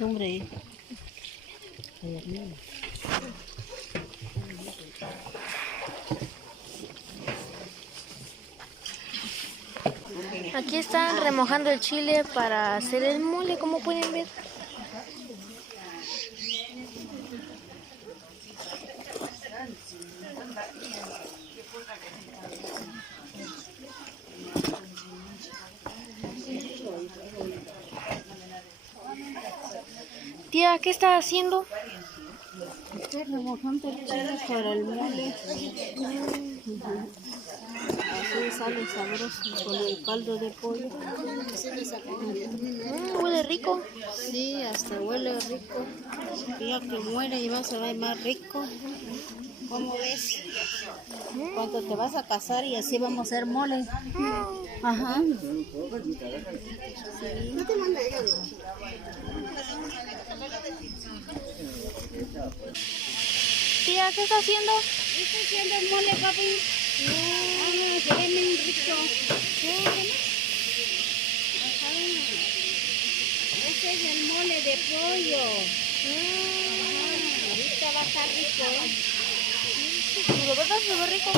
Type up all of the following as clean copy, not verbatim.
Hombre. Aquí están remojando el chile para hacer el mole, como pueden ver. Tía, ¿qué está haciendo? Estoy remojando el chile para el mole. Así sale sabroso con el caldo de pollo. Huele rico. Sí, hasta huele rico. Ya que muere y vas a ver más rico. ¿Cómo ves? Cuando te vas a casar y así vamos a hacer mole. Ajá. Tía, ¿qué está haciendo? Estoy haciendo el mole, papi. Se ve bien rico. Ajá. Este es el mole de pollo. Ahorita va a estar rico, ¿Y de verdad se ve rico?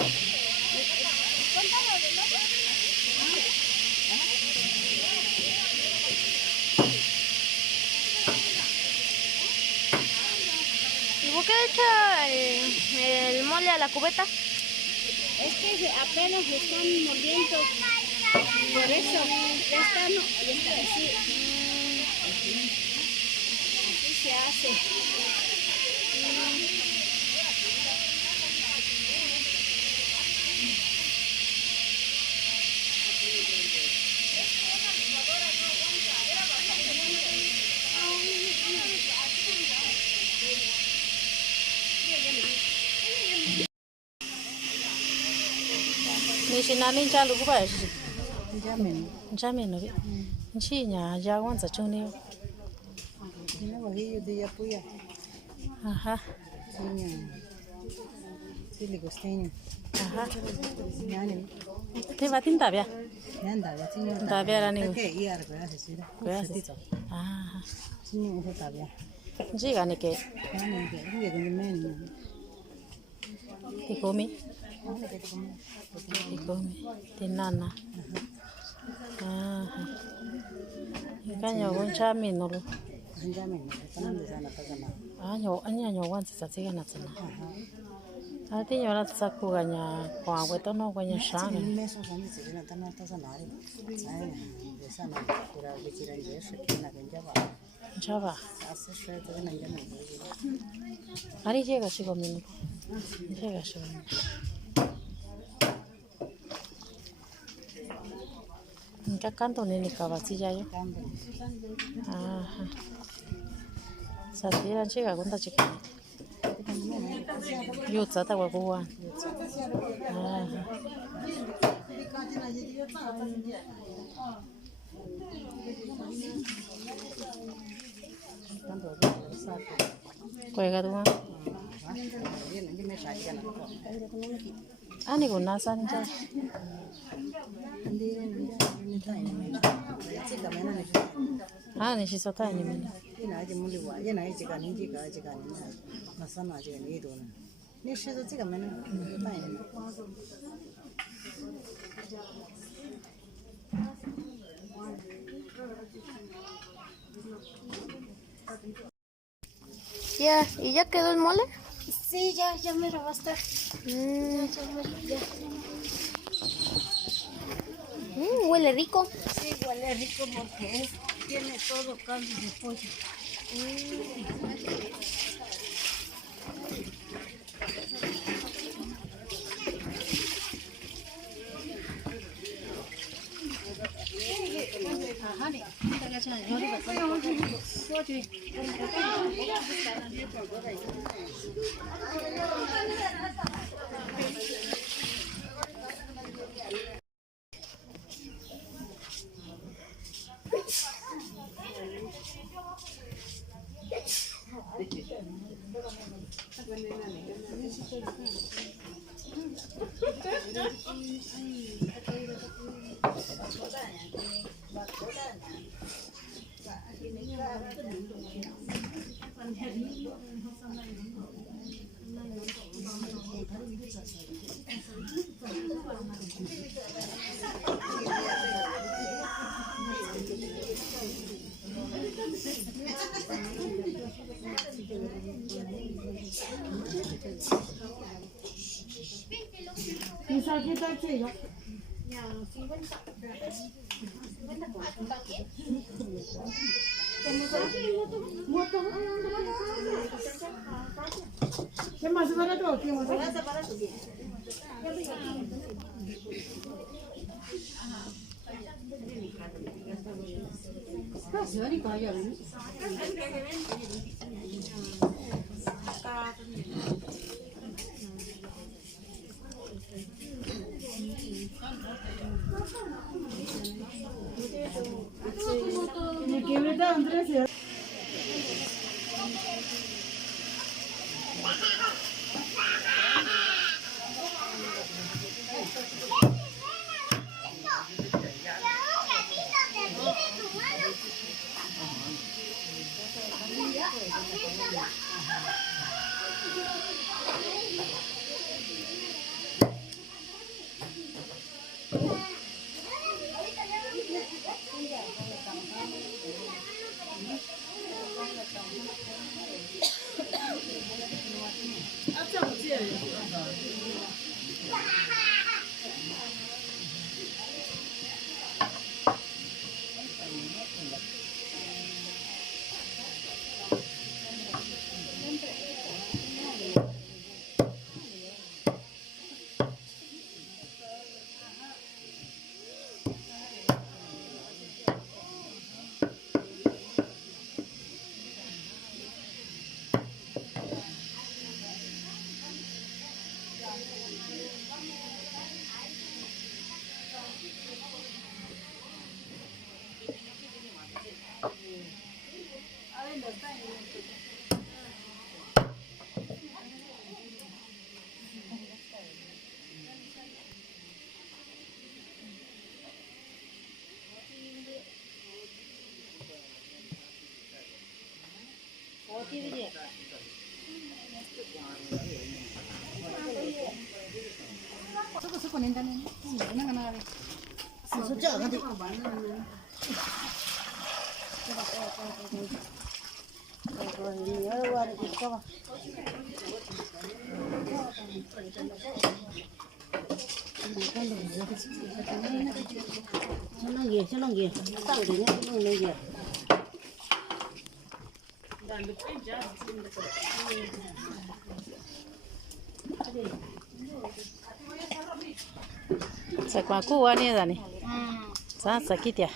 ¿Y por qué le echa el mole a la cubeta? Es que apenas se están moliendo. Por eso, ya están, así. Así se hace. Ni si nani cha lu ba shi. Llamen. Jamin no. Chi nya ya wan za chung ni. Tiene bajillo de yapuya. Ajá. Chile costeño. Ajá. Yani. Te va tinta bia. Yanda, ya tiene. Tabia ra ni. ¿Qué? Y ahora voy a decir. Ah. Tiene eso tabia. Ji ga ni ke. Yani, que diga que men. Ti komi. Ti komi. Ti nana. Ajá. Kanyo gon cha min no. Llamen, están de sana pasana. Anya nyo wan sa tsiga na tsana. Ati nyo na tsa ku ga nya kwa we to no ga nya sha ga. Meso sani se na tana tasana. Ay, de sana, pero de chiran de eso que na ganjaba. Java. Hace shred de na llamen. Ari je ga shigo min. Je ga shigo. Nka kanto ne ni ka ba tsi ja yo. Ajá. Satira chica cuenta chica. Yo tsata wa kuwa. Ajá. Kuega tu. Ani ko nasa ni ja. Ani shi sota ni mini. Ina ji muli wa yana yi jiga ni na sana jiga ni do na ni shi zo jiga mena tai ni Ya, ¿y ya quedó el mole? sí ya me lo va a estar Huele rico. sí huele rico porque tiene todo caldo de pollo. ¿Qué más barato? ¿Qué más barato? Andrés. Sakwa kuwa ni dani. Sasa kitia.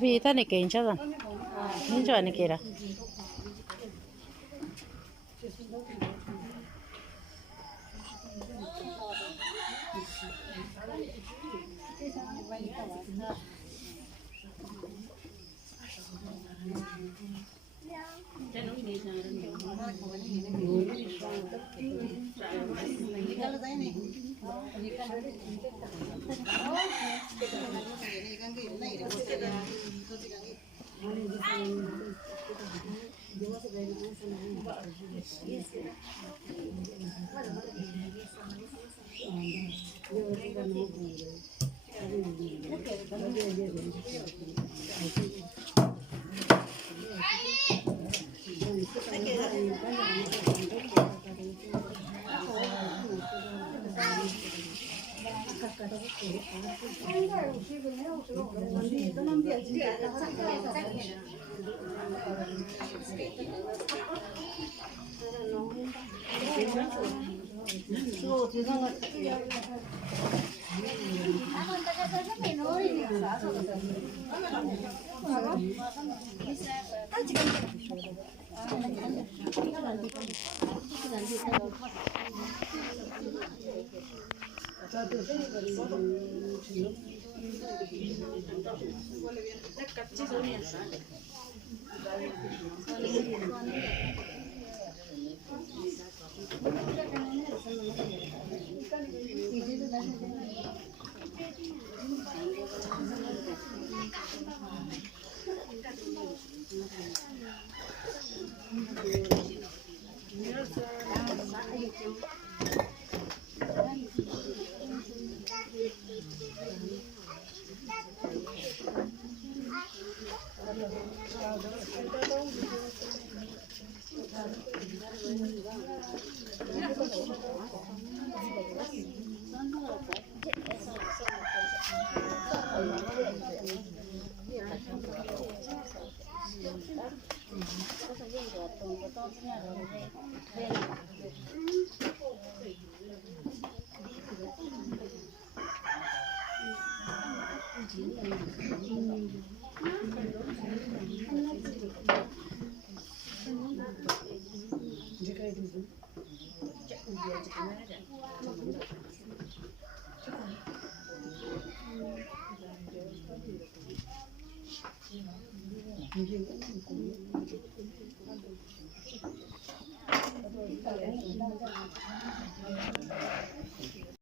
Vita ni kencha dan. Ni jo ni kera.